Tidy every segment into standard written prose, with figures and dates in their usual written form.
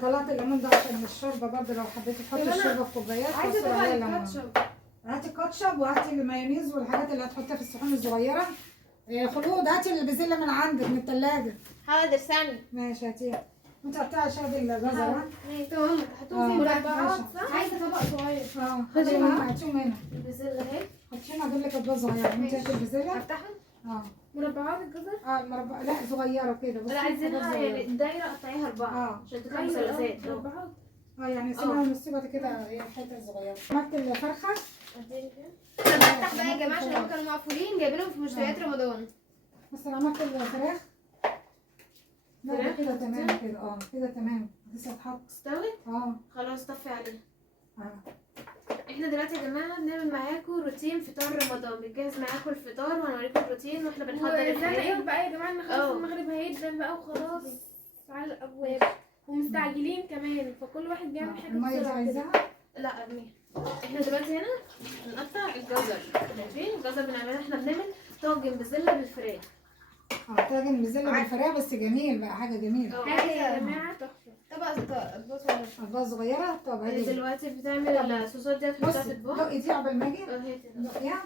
طلعت الليمون ده عشان الشوربه برضه، لو حبيتي تحطي الشوربه في كوبايات عايزه كسري طبق عليها ليمون. الكاتشب. هاتي كاتشب وهاتي المايونيز والحاجات اللي هتحطيها في الصحون الصغيره. خلود هاتي البازيلا من عندك من الثلاجه. حاضر ثانية. ماشي هاتيها. انت قطعي شويه الجزر ها. تمام تحطوه في مربعات صح؟ عايزة طبق صغير. خدي هنا هاتيهم هنا. البسلة اهي. حطيهم اجيب لك اطباق صغيره. انت هاتي البازيلا. افتحها؟ مربعات الجزر؟ مربع لا صغيره كده. بصي لا عايزينها حاجات يعني صغيرة. الدايرة قطعيها 4 عشان تطلع مثلثات. مربعات. يعني سيبها نسيبها كده هي الحته الصغيره. عملت الفرخه. انا بفتح بقى يا جماعة عشان هما كانوا مقفولين جايبينهم في مشتريات رمضان. بس انا عملت الفراخ. لا ده كده تمام كده كده تمام. لسه هتحط. استوت؟ خلاص طفي عليها. اه احنا دلوقتي يا جماعة بنعمل معاكم روتين فطار رمضان، بنجهز معاكم الفطار وهنوريكم الروتين واحنا بنحضر الحاجات الحاجات بقى يا جماعه ان خلاص المغرب هيدن بقى وخلاص على الابواب ومستعجلين كمان، فكل واحد بيعمل حاجه الميه دي بسرعه. عايزاها. لا ارميها. احنا دلوقتي هنا بنقطع الجزر. شايفين الجزر بنعملها، احنا بنعمل طاجن بسله بالفراخ. طاجن بسله بالفراخ بس جميل بقى، حاجه جميله. حاجه يا جماعه تحفه. طبق صغيره. طب هي هاتي دلوقتي بتعمل الصوصات دي هتحطها في بصي اطباق. دقي دي قبل ما اجي. هاتي. دقيها.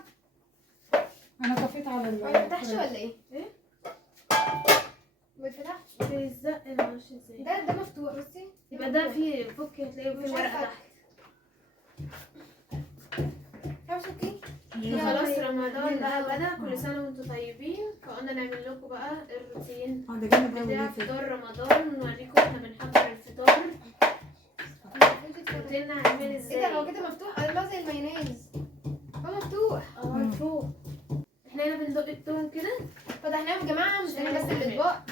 انا طفيت على ما فتحش ولا ايه؟ ما فتحش في الزق. معرفش ازاي ده مفتوح. بصي يبقى ده فيه فك، هتلاقيه في ورقه تحت. اوكي. خلاص رمضان بقى بدأ، كل سنة وانتم طيبين، فقلنا نعمل لكم بقى الروتين ده جامد قوي بتاع كده. فطار رمضان، ونوريكم احنا بنحضر الفطار روتيننا عامل ازاي. ايه ده هو كده مفتوح؟ الله زي المايونيز. هو مفتوح. فوق. احنا هنا بندق التوم كده. فتحناهم يا جماعه، مش بس الاطباق.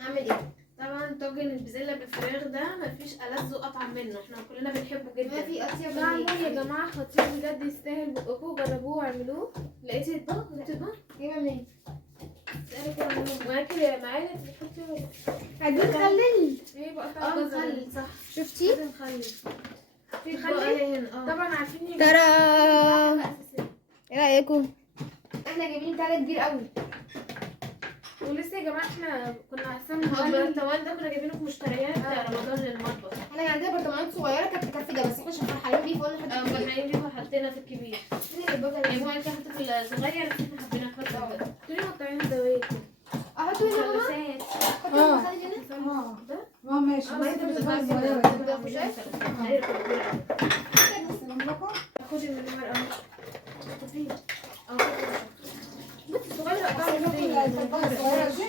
اعمل ايه؟ طبعا طاجن البسله بالفراخ ده مفيش ألذ وأطعم منه، احنا كلنا بنحبه جدا. ما في اطيب منه يا جماعه، خطير بجد، يستاهل بقكم. جربوه واعملوه. لقيتي اطباق؟ جبتي اطباق؟ جايبه منين؟ اسألي كده معاكي معالق بتحطي ولا؟ عايزين نخلل. ايه بقى مخلل صح. شفتي؟ مخلل. في مخلل هنا طبعا عارفين. ترى ايه رايكم؟ احنا جايبين تلاته كبير قوي. ولسه يا جماعه احنا كنا احسن البرطمان ده كنا جايبينه في مشتريات رمضان للمطبخ. احنا عندنا برطمانات صغيره كانت تكفي ده، بس احنا عشان فرحانين بيه فقلنا نحط كنا نجيبه وحطينا في الكبير. فين البوكه يعني هو انت حطيت في الصغير بس احنا حبينا نحط ده. تقولي مقطعين دوائر كده. احطه هنا يا ماما؟ مثلثات. احطه مخلل هنا؟ ماشي. بس انت انت بتبقى صغيره صغيره كده. السلام لكم. خدي من الورقه بصي الصغير الفرخه الصغيره دي.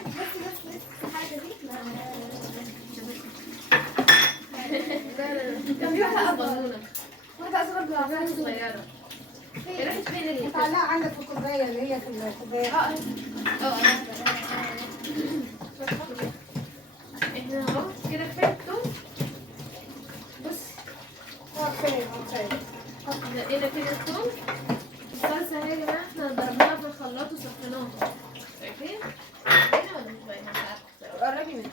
كان في واحده اصغر. واحده اصغر بالعصايه صغيره. راحت فين اللي متعلقه عندك في الكوبايه اللي هي في الكوبايه. احنا اهو كده كفايه التوم. بصي كفايه. دقينا كده التوم. الصلصه اهي يا جماعه احنا ضربناها في الخلاط وصفيناها. شايفين؟ باينه ولا مش باينه؟ مش عارفه. قربي منها.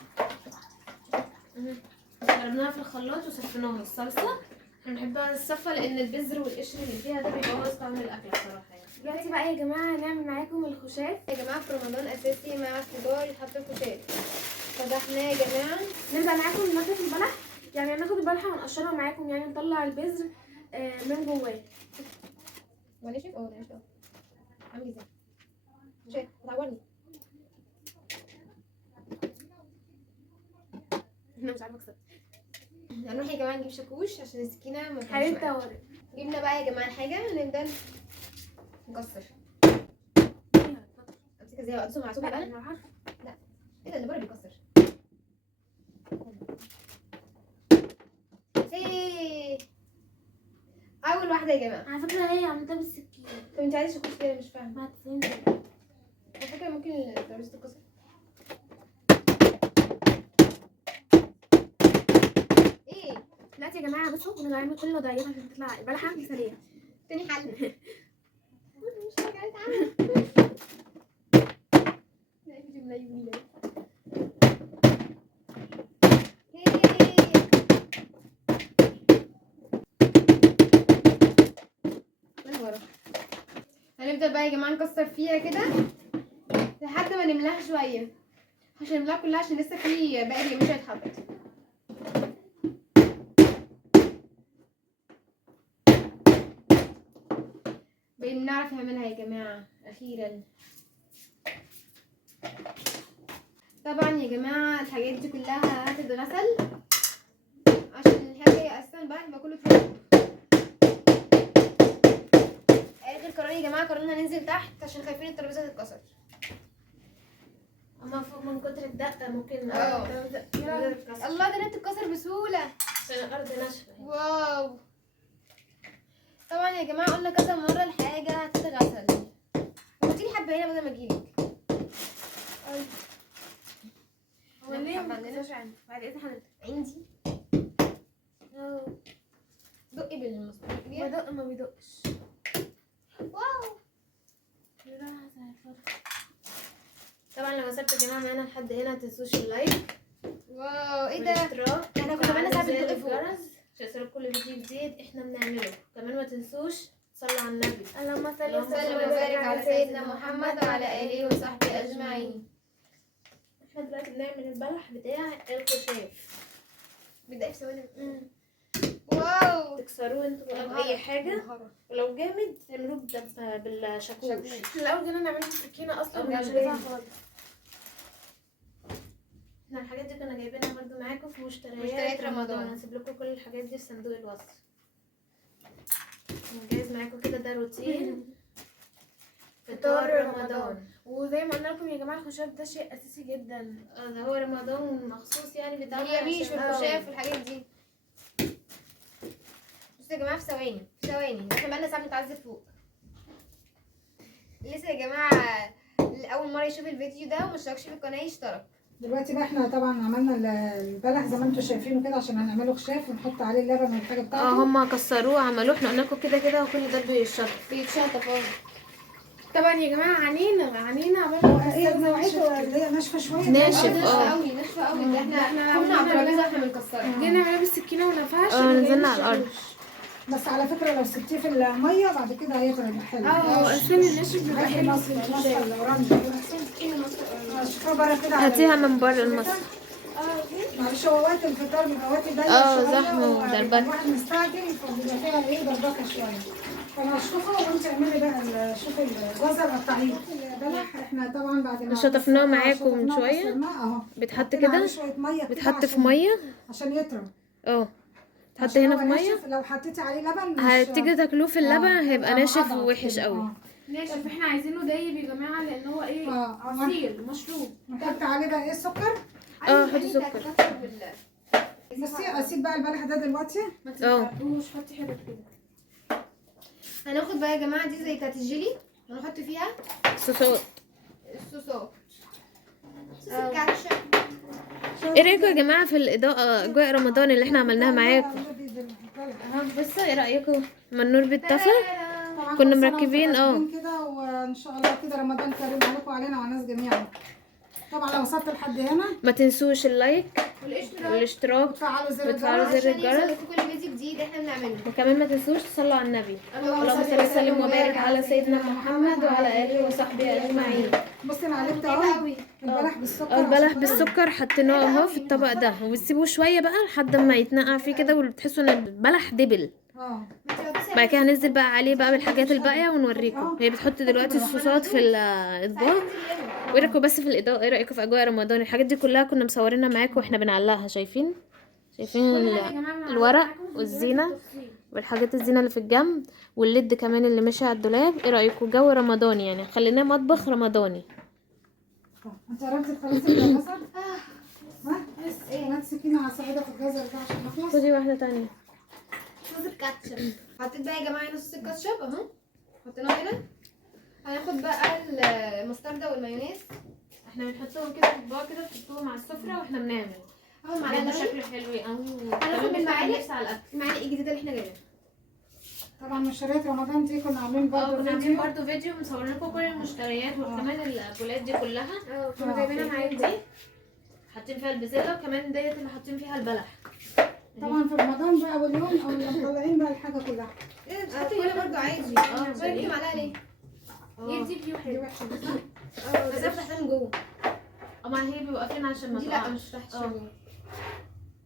ضربناها في الخلاط وصفيناها. الصلصه احنا بنحبها الصفه لان البذر والقشر اللي فيها ده بيبوظ طعم الاكل بصراحه يعني. دلوقتي بقى يا جماعه هنعمل معاكم الخشاف. يا جماعه في رمضان اساسي مع الفطار يتحط الخشاف. فتحناه يا جماعه. نبدا معاكم ننضف البلح، يعني هناخد البلحه ونقشرها معاكم، يعني نطلع البذر من جواه. ولا شايف ده مش عامل ازاي؟ شايف هتعورني. انا مش عارفه اكسر. هنروح يا جماعه نجيب شاكوش عشان السكينه ما حالة طوارئ. جبنا بقى يا جماعه الحاجه هنبدا نكسر. امسك ازاي واقصه مع صوبه بقى؟ انا عارفه. لا ايه ده اللي بره بيكسر. سي اول واحده يا جماعه. على فكره هي عملتها بالسكينه. طب انت عايزه شاكوش كده مش فاهمه. ما تفهمش. على فكره ممكن الترابيزه تتكسر. ايه دلوقتي يا جماعه بصوا بنعمل كل الوضعيات عشان تطلع البلحه مثاليه. تاني حل. مش حاجه عايزه لا دي جمله يمينه. هنبدأ بقى يا جماعة نكسر فيها كده لحد ما نملاها شوية عشان نملاها كلها عشان لسه في باقي اليمين هيتحط. بنعرف نعملها يا جماعة أخيرا. طبعا يا جماعة الحاجات دي كلها هتتغسل عشان هي أساسا بقى يبقى كله تراب. آخر قرار يا جماعة، قررنا ننزل تحت عشان خايفين الترابيزة تتكسر. اما فوق من كتر الدقة ممكن الله، ده بتتكسر بسهولة عشان الارض ناشفة. واو. طبعا يا جماعة قلنا كذا مرة الحاجة هتتغسل. وتيجي حبة هنا بدل ما اجيلك. هو ليه ما بتكسرش عندي؟ بعد اذن حضرتك عندي دقي بالمسطرة. بدق ما بيدقش. واو. طبعا لو وصلت يا جماعة معانا لحد هنا متنسوش اللايك واو ايه ده؟ والاشتراك. احنا كنا بقالنا ساعة وفعلوا زر بندق فوق. الجرس عشان يوصلك كل فيديو جديد احنا بنعمله. كمان ما تنسوش تصلوا على النبي. اللهم صل اللهم صلى وبارك على سيدنا محمد وعلى آله وصحبه أجمعين. احنا دلوقتي بنعمل البلح بتاع الخشاف. بدأ في ثواني. واو. تكسروه انتوا او اي حاجة، ولو جامد تعملوه بالشاكوش. الاول جينا نعمله بالسكينه اصلا أو مش جنبين. هينفع خالص. احنا الحاجات دي كنا جايبينها برضو معاكم في مشتريات مشتريات رمضان. رمضان. هسيب لكم كل الحاجات دي في صندوق الوصف. جايز معاكم كده ده روتين فطار رمضان. وزي ما قلنا لكم يا جماعه الخشاف ده شيء اساسي جدا. ده هو رمضان مخصوص يعني بتاعنا هي ريش عشان- والخشاف والحاجات دي. بصوا يا جماعة في ثواني احنا بقالنا ساعة بنتعذب فوق. لسه يا جماعة أول مرة يشوف الفيديو ده وما اشتركش في القناة يشترك. دلوقتي بقى احنا طبعا عملنا البلح زي ما انتم شايفينه كده عشان هنعمله خشاف ونحط عليه اللبن والحاجه بتاعته. هما كسروه عملوه. احنا قلنا لكم كده كده وكل ده بيشرب. بيتشطف طبعا يا جماعه عنينا هو عملنا ايه نوعيته اللي هي ناشفه شويه؟ ناشف. ناشفة قوي. ده احنا كنا على الترابيزة واحنا بنكسرها. جينا نعملها بالسكينه ونفعش. نزلنا على الارض. بس على فكره لو سبتيه في الميه بعد كده هيبقى حلو. هو اصلا الناشف بيبقى هاتي حلو. المصري المصري الاورنج كده احسن. شوفوها بره كده على هاتيها من بره المصري. معلش هو وقت الفطار بيبقى وقت ضيق شويه زحمة ودربكة. الواحد مستعجل فبيبقى فيها ايه دربكه شويه. فانا اشوفها وانت اعملي بقى شوفي الجزر قطعيه. البلح احنا طبعا بعد ما شطفناه معاكم من شطفناه شوية. وغسلناه اهو. بيتحط حطينا عليه كده، شويه ميه كده بيتحط في عشان- ميه. عشان يطرى. تحط عشان هنا هو في ميه. ناشف، لو حطيتي عليه لبن مش هتيجي تاكلوه في اللبن هيبقى ناشف أضعف ووحش كده. قوي. ناشف. احنا عايزينه دايب يا جماعه لان هو ايه عصير مشروب. نحط عليه بقى ايه السكر. حطي سكر. بصي اسيب بقى البلح ده دلوقتي. ما تنفعوش حطي حتت كده. هناخد بقى يا جماعة دي زي بتاعت الجيلي ونحط فيها صوصات. الصوصات. صوص الكاتشب. ايه رايكم يا جماعه في الاضاءه اجواء رمضان اللي احنا عملناها معاكم؟ بس ايه رايكم ما النور بيتطفى؟ كنا مركبين كده وان شاء الله كده رمضان كريم عليكم وعلينا وعلى الناس جميعا. طبعا لو وصلت لحد هنا ما تنسوش اللايك والاشتراك وتفعلوا زر وتفعلوا الجرس زر عشان الجرس. يوصلكوا كل فيديو جديد احنا بنعمله. وكمان ما تنسوش تصلوا على النبي. اللهم اللهم صل وسلم وبارك على سيدنا محمد وعلى اله وصحبه اجمعين. بصي انا علمت حلوة اهو قوي. البلح بالسكر. البلح عشان كده بالسكر حطيناه اهو في الطبق ده وبتسيبوه شويه بقى لحد ما يتنقع فيه كده وبتحسوا ان البلح دبل. بعد كده هننزل بقى عليه بقى بالحاجات الباقيه ونوريكم. هي بتحط دلوقتي الصوصات في الاطباق. وايه رايكم بس في الاضاءه؟ ايه رايكم في اجواء رمضان؟ الحاجات دي كلها كنا مصورينها معاكم واحنا بنعلقها. شايفين الورق والزينه والحاجات الزينه اللي في الجنب والليد كمان اللي ماشي على الدولاب. ايه رايكم؟ جو رمضاني يعني، خليناه مطبخ رمضاني. انت قربتي تخلصي الجزر؟ ها؟ هات سكينه على صعيده في الجزر ده عشان نخلص. خدي واحده تانية. صوص الكاتشب. حطيت بقى يا جماعة نص الكاتشب اهو. حطيناه هنا. هناخد بقى المستردة والمايونيز. احنا بنحطهم كده في اطباق كده بتحطوهم على السفره واحنا بنعمل. اهو معلقة شكله حلو قوي. هناخد بالمعالق نفس على الاكل. المعالق الجديدة اللي احنا جايبينها. طبعا مشتريات رمضان دي كنا عاملين برضه كنا عاملين فيديو. برضو فيديو مصورين لكم كل المشتريات وكمان البولات دي كلها. كنا جايبينها معايا دي حاطين فيها البسله وكمان ديت اللي حاطين فيها البلح. طبعا في رمضان بقى واليوم او اللي مطلعين بقى الحاجه كلها. ايه بتحطي هنا برضه عادي. جبتي معلقة ليه؟ دي فيو دي حلو. وحشه بس. بس انا فتحتها من جوه. اما هي بيبقوا قافلين عشان ما دي لا تقعش. مش فتحتش من جوه.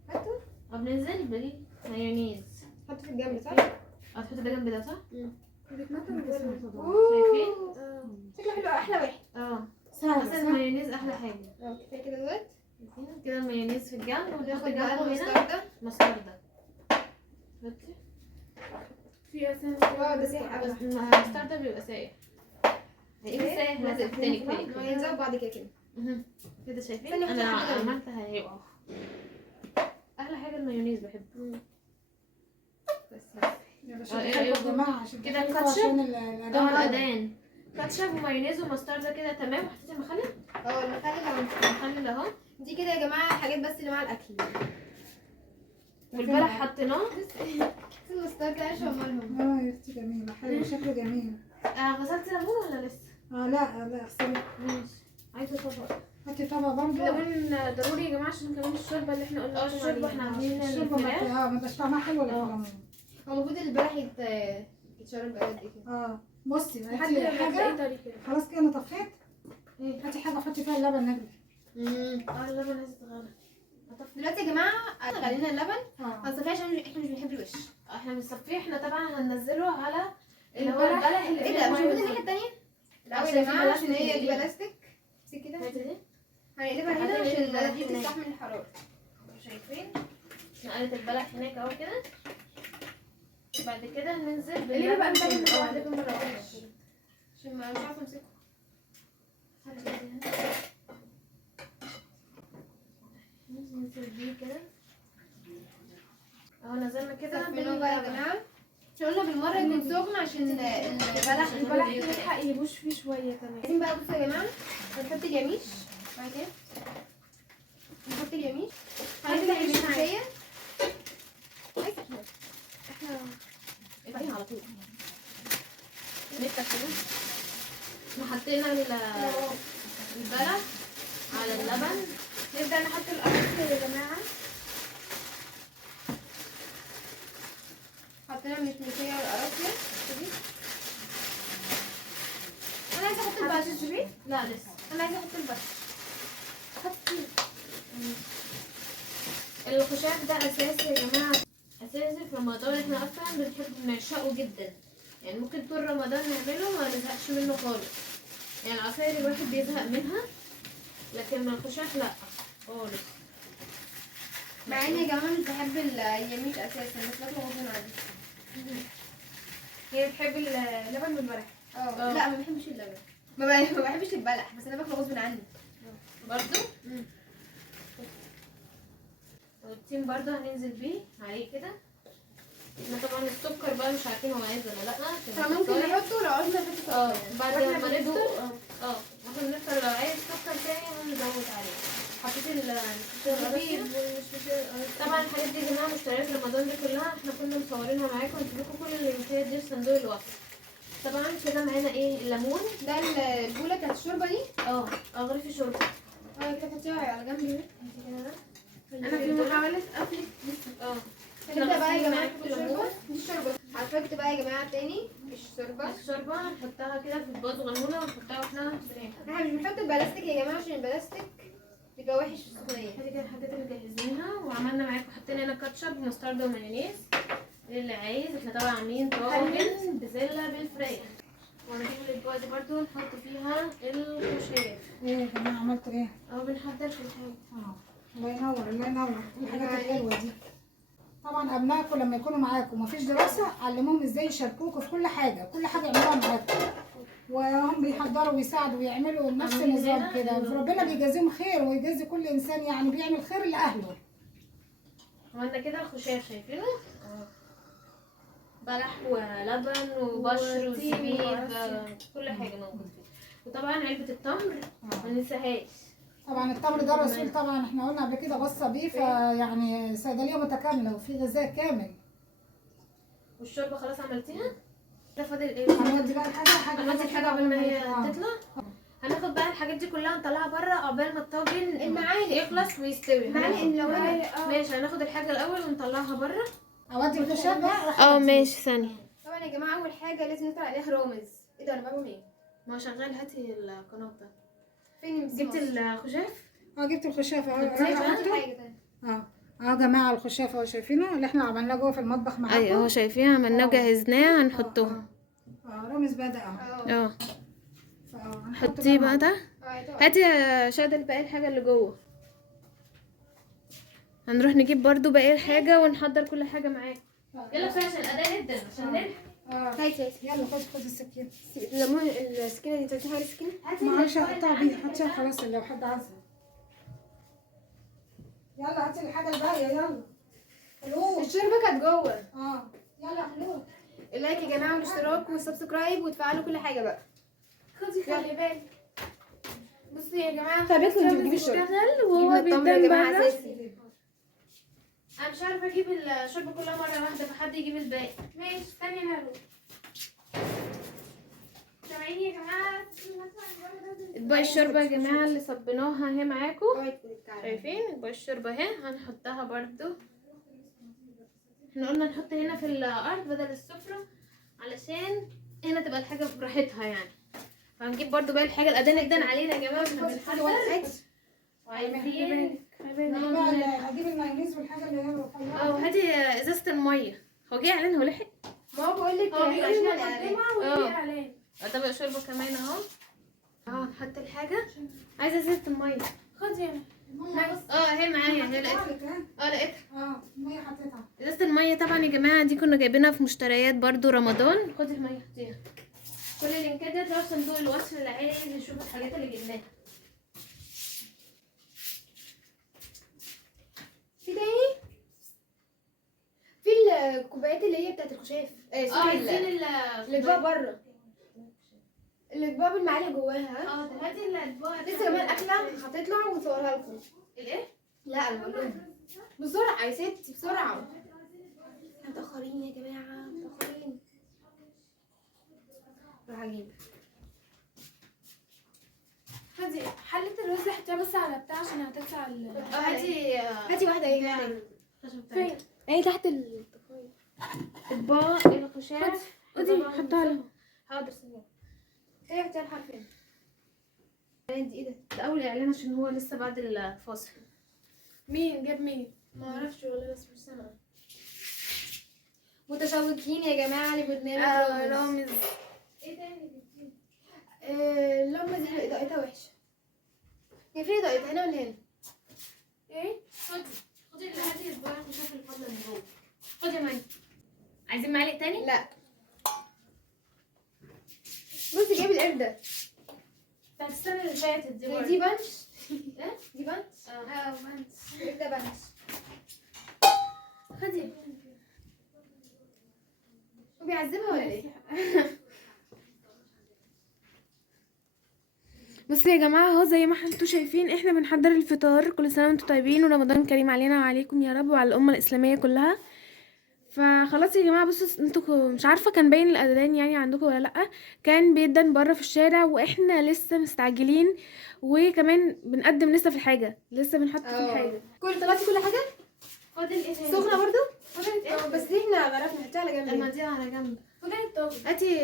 هاتوا. بننزل بالمايونيز. حطي في الجنب صح؟ هتحطي ده جنب ده صح؟ بيتنطر شايفين؟ شكله حلو، احلى واحد. بس المايونيز احلى حاجه. كفايه كده دلوقتي. شايفين كده المايونيز في الجنب، ونحط ناخد بقى جنبه هنا المستردة. مستردة. بصي في اسامي ده سايح قوي. المستردة بيبقى سايح. ايه سايح لازق في تاني كفايه ما كده. ينزل بعد كده كده. كده شايفين؟ ثانية واحدة انا حاجة. عملتها هيقع. احلى حاجه المايونيز بحبه. بس يا جماعه عشان كده كده الكاتشب. عشان الأذان كاتشب ومايونيز ومستردة كده تمام. وحطيتي المخلل؟ المخلل اهو. المخلل اهو. دي كده يا جماعه الحاجات بس اللي مع الاكل. والبلح حطيناه. المستردة عيش ومالهم. يا اختي جميله، حلو شكله جميل. غسلتي ليمون ولا لسه؟ لا اغسله. ماشي. عايزه طبق. هاتي طبق برضه. الليمون ضروري يا جماعه عشان كمان الشوربه اللي احنا قلنا الشوربه احنا عاملين الشوربه الفراخ. ما تبقاش طعمها حلو ولا الليمون. هو المفروض البلح يتشرب بقى قد ايه كده. بصي لحد هاتي ما تلاقي حاجه. طري كده. خلاص كده انا طفيت. هاتي حاجه حطي فيها اللبن نغلي. اللبن عايزه تغلى. دلوقتي يا جماعه غلينا اللبن. اه هنصفيه عشان احنا مش بنحب الوش. احنا بنصفيه. احنا طبعا هننزله على اللي هو البلح. البلح اللي ايه فيه ده مش المية موجود دي. الناحيه التانيه؟ الاول عشان يا في جماعه بلاستيك عشان هي دي كبير. بلاستيك. امسكي كده. هاتي دي. هنقلبها هنا هاتي عشان البلح دي هناك. بتستحمل الحراره. شايفين؟ نقلت البلح هناك اهو كده. بعد كده ننزل اللي بقى باللبن نبين في مره واحده الأول. كده مره واحده. عشان مش عارفه امسكه. ننزل بيه كده اهو. نزلنا كده منه بقى يا جماعه. عشان قلنا بالمره يكون سخن عشان البلح يلحق يبوش فيه شويه كمان. عايزين بقى بصوا يا جماعه هنحط اليميش بعد كده. نحط اليميش. هنفتح اليميش الشوكيه. احنا افتحيها على طول. نفتح كده. احنا حطينا البلح على اللبن. نبدا نحط القرص يا جماعه. حطينا المشمشيه والقراصية. انا عايزه احط البلح. لا لسه. انا عايزه احط البلح. حطي. الخشاف ده اساسي يا جماعه. اساسي في رمضان. احنا اصلا بنحب نعشقه جدا. يعني ممكن طول رمضان نعمله ما نزهقش منه خالص. يعني العصاير الواحد بيزهق منها، لكن من الخشاف لا خالص. مع اني يا جماعه مش بحب اليميش اساسا بس باكله غصب عني. هي بتحب اللبن والبلح. لا ما بحبش اللبن. ما بحبش البلح بس انا باكله غصب عني. برضو والتين برضو هننزل بيه عليه كده. احنا طبعا السكر بقى مش عارفين هو عايز ولا لا. فممكن نحطه لو عاوزنا نحطه. بعد واحنا ما بنفطر؟ نفطر. واحنا بنفطر لو عايز سكر تاني هنزود عليه. حطيت القراصية. طبعا الحاجات دي يا جماعه مشتريات رمضان دي كلها احنا كنا مصورينها معاكم. هنسيبلكم كل اللينكات دي في صندوق الوصف. طبعا كده معانا ايه؟ الليمون. ده البوله بتاعت الشوربه دي. غرفي شوربه. كده حطيها على جنب هنا. انا في محاوله قفلت لسه. هنبدا بقى يا جماعه نحط نحط الشوربه. دي الشوربه. هنحط بقى يا جماعه تاني الشوربه. الشوربه نحطها كده في اطباق صغنونه ونحطها واحنا بناكل. احنا مش بنحط البلاستيك يا جماعه عشان البلاستيك بيبقى وحش في السخونيه. دي كده الحاجات اللي جهزناها وعملنا معاكم. حطينا هنا كاتشب ومستردة ومايونيز اللي عايز. احنا طبعا عاملين طاجن بزله بالفراخ. ونجيب الاطباق دي برضو نحط فيها الخشاف. ايه يا جماعه عملتوا ايه؟ بنحضر في الحاجه. الله ينور الله ينور. الحاجات الحلوه دي. طبعا ابنائكم لما يكونوا معاكم ومفيش دراسه علموهم ازاي يشاركوكوا في كل حاجه يعملوها معاكم. وهم بيحضروا ويساعدوا ويعملوا نفس عاملين النظام هنا كده. ربنا بيجازيهم خير ويجازي كل انسان يعني بيعمل خير لاهله. عملنا كده الخشاف شايفينه. بلح ولبن وبشر وتين وزبيب. وعسل. كل حاجه موجوده فيه. وطبعا علبه التمر ما ننساهاش. طبعا التمر ده رسول. طبعا احنا قلنا قبل كده وصى بيه فيعني صيدليه متكامله وفي غذاء كامل. والشوربه خلاص عملتيها. ده فاضل ايه؟ هنودي بقى حاجه هنودي الحاجه قبل ما هي آه. تطلع. هناخد بقى الحاجات دي كلها نطلعها بره عقبال ما الطاجن المعالق. يخلص ويستوي. معالق الملونة. ماشي. هناخد الحاجه الاول ونطلعها بره. اودي الخشب بقى. ماشي ثانيه. طبعا يا جماعه اول حاجه لازم نطلع عليها رامز. ايه ده انا بعمل ايه؟ ما شغال. هاتي القناه ده. فين جبت الخشاف. جبت الخشاف اهو. جبتيه بقى؟ حاجه تانية. يا جماعه الخشاف اهو شايفينه اللي احنا عملناه جوه في المطبخ معاكم. شايفين عملناه وجهزناه هنحطه. رامز بدأ اهو. اه هنحط حطيه بقى ده. طبعا. هاتي يا شادة باقي الحاجة اللي جوه. هنروح نجيب برضو باقي الحاجة ونحضر كل حاجة معاك. يلا بسرعة عشان الأداء جدا عشان نلحق. هاي يلا خد السكين. الليمون السكينه دي تفتحها لي السكينه. معلش اقطع بيها، حطيها خلاص لو حد عايزها. يلا هاتي الحاجه الباقيه يلا. فلوس. الشوربه كانت جوه. يلا فلوس. اللايك يا جماعه والاشتراك والسبسكرايب وتفعلوا كل حاجه بقى. خدي خلي بالك. بصي يا جماعه طب يلا نجيب رامز الشوربه. اشتغل وهو جبنا التمر يا بيتم جماعه بره. اساسي. أنا مش عارفة أجيب الشوربة كلها مرة واحدة فحد يجيب الباقي. ماشي استني انا اروح. سامعين يا جماعه؟ اطباق الشوربة يا جماعة اللي صبيناها اهي معاكم. شايفين اطباق الشوربة اهي هنحطها برضو. احنا قلنا نحط هنا في الأرض بدل السفرة علشان هنا تبقى الحاجة براحتها يعني. فهنجيب برضو باقي الحاجة. الأذان ادان علينا يا جماعة واحنا بنحضر. وعايزين انا بقى اجيب المايونيز والحاجه اللي هي الرفيعه. هاتي ازازة المية. هو جه اعلان هو لحق. ما هو بقول لك هو بيقول عشان لي الإعلان. مقدمه ويقول اعلان. طبق شوربة كمان اهو. نحط الحاجة. عايزة ازازة المية. خدي انا. اهي معايا اهي لقيتها. لقيتها. الميه حطيتها. ازازة المية طبعا يا جماعة دي كنا جايبينها في مشتريات برضو رمضان. خدي المية حطيها. كل اللينكات دي هتلاقوها في صندوق الوصف اللي عايز يشوف الحاجات اللي جبناها. في تاني في الكوبايات اللي هي بتاعت الخشاف. عايزين الاطباق بره. الاطباق بالمعالق جواها. هاتي الاطباق. لسه كمان اكله هتطلع ونصورها لكم. الايه؟ لا انا بقول لهم بسرعه يا ستي بسرعه. متاخرين يا جماعه متاخرين. راح اجيب. خدي حلة الرز حطيها بس على بتاع عشان هتطلع هاتي واحده ايه فين؟ ايه تحت الطفايه. اطباق الخشاف. خدي حطها لهم. حاضر ثانية. هي حطيها الحرفين. انت ايه ده اول اعلان عشان هو لسه بعد الفاصل. مين جاب مين؟ ما اعرفش والله بس مش سامعه. متشوقين يا جماعه لبرنامج رامز. ايه تاني اللمبه دي اضاءتها وحشه. هي فين اضاءتها هنا ولا هنا؟ ايه؟ خدي اللي هاتي اطباق الخشاف اللي فاضلة من جوه. خدي يا مي. عايزين معلق تاني؟ لا بصي جايب القرده بتاعت السنة اللي فاتت دي دي بنش. ايه؟ دي بنش. بنت. القرده بنش. خدي. هو بيعذبها ولا ايه؟ بصوا يا جماعه اهو زي ما انتوا شايفين احنا بنحضر الفطار. كل سنه وانتم طيبين ورمضان كريم علينا وعليكم يا رب وعلى الامه الاسلاميه كلها. فخلاص يا جماعه بصوا انتوا مش عارفه كان باين الاذان يعني عندكم ولا لا. كان بيدن بره في الشارع واحنا لسه مستعجلين وكمان بنقدم لسه في الحاجه لسه بنحط في الحاجه. طلعتي كل حاجه فاضل ايه تاني؟ سخنه برضو. بس دي احنا غرفنا نحطها على جنب. لما دي على جنب. فين الطاجن؟ هاتي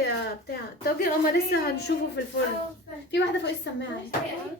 بتاع الطاجن. هما لسه هنشوفه في الفرن. في واحده فوق السماعه اهي.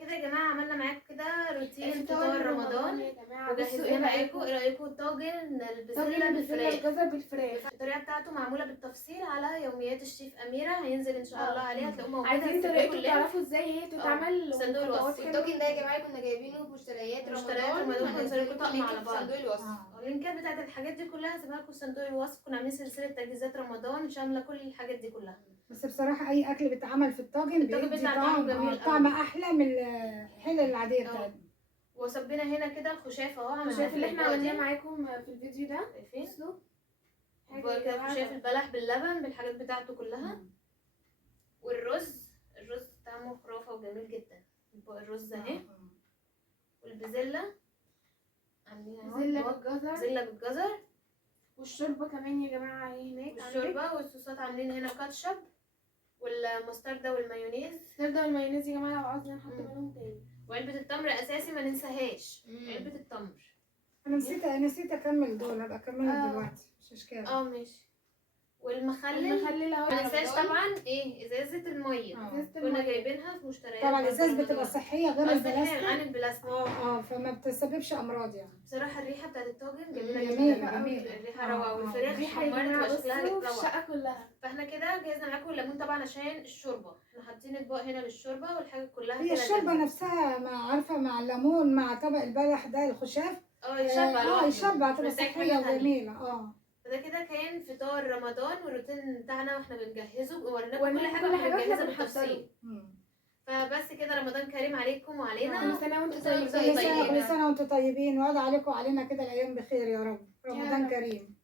كده يا جماعه عملنا معاكم كده روتين فطار رمضان يا جماعه. وجهزنا معاكم. ايه رايكم طاجن البسله بالفراخ؟ الجزر بالفراخ. الطريقه بتاعته معموله بالتفصيل على يوميات الشيف اميره. هينزل ان شاء الله عليها تلاقوه موجود. عايزين هسيب لكم طريقته اللينك. تعرفوا ازاي هي تتعمل. صندوق الوصف. وخطوات حلوة. التوكن ده يا جماعه كنا جايبينه في مشتريات رمضان. هنزل لكم طقم على بعض. صندوق الوصف. اللينكات بتاعت الحاجات دي كلها هسيبها لكم في صندوق الوصف. كنا عاملين سلسله تجهيزات رمضان شامله كل الحاجات دي كلها. بس بصراحه اي اكل بيتعمل في الطاجن الطاجن بيدي بيطلع طعمه جميل طعم احلى من الحله العاديه بتاعتنا. وصبينا هنا كده الخشاف اهو. عملنا شايف اللي احنا عملناه دي. معاكم في الفيديو ده. شايفين؟ حاجة كده كده. خشاف البلح باللبن بالحاجات بتاعته كلها. والرز طعمه خرافه وجميل جدا. الرز اهي. والبزله عاملين اهو زلة اطباق. بالجزر. بزله بالجزر. والشوربه كمان يا جماعه اهي هناك. والشوربه والصوصات عاملين هنا كاتشب والمستردة والمايونيز. نرضى المايونيز يا جماعه لو عاوزين نحط منهم تاني. وعلبة التمر اساسي ما ننساهاش. علبة التمر. انا نسيت اكمل دول، هبقى اكملهم دلوقتي مش اشكال. ماشي. والمخلل المخلل اهو. ما ننساش طبعا ايه ازازة المية. كنا جايبينها في مشتريات. طبعا الازاز بتبقى صحيه غير صحية عن البلاستيك. البلاستيك. فما بتسببش امراض يعني. بصراحة الريحة بتاعت الطاجن جميلة جميلة جدا. حلوة قوي. جميلة. الريحه روعه، والفراخ الريحة يا اتحمرت جماعة بقى شكلها بصوا في روعه. الشقة كلها. فاحنا كده جهزنا معاكم الليمون طبعا عشان الشوربه، احنا حاطين اطباق هنا للشوربه والحاجه كلها هي كده الشوربة جاهزة. نفسها مع عارفة مع الليمون مع طبق البلح ده الخشاف يشبع لوحده، يشبع، مش تبقى محتاج صحية حاجة تانية. وجميلة. فده كده كان فطار رمضان والروتين بتاعنا واحنا بنجهزه، ووريناكم كل وريناكم حاجه كل واحنا حاجة واحنا بنجهزها بنحضره. بالتفصيل. مم. فبس كده رمضان كريم عليكم وعلينا. كل سنة وانتم كل سنة طيبين. وانتم كل سنة طيبين. وانتم طيبين، وعد عليكم وعلينا كده الأيام بخير يا رب. يا رمضان رب. كريم.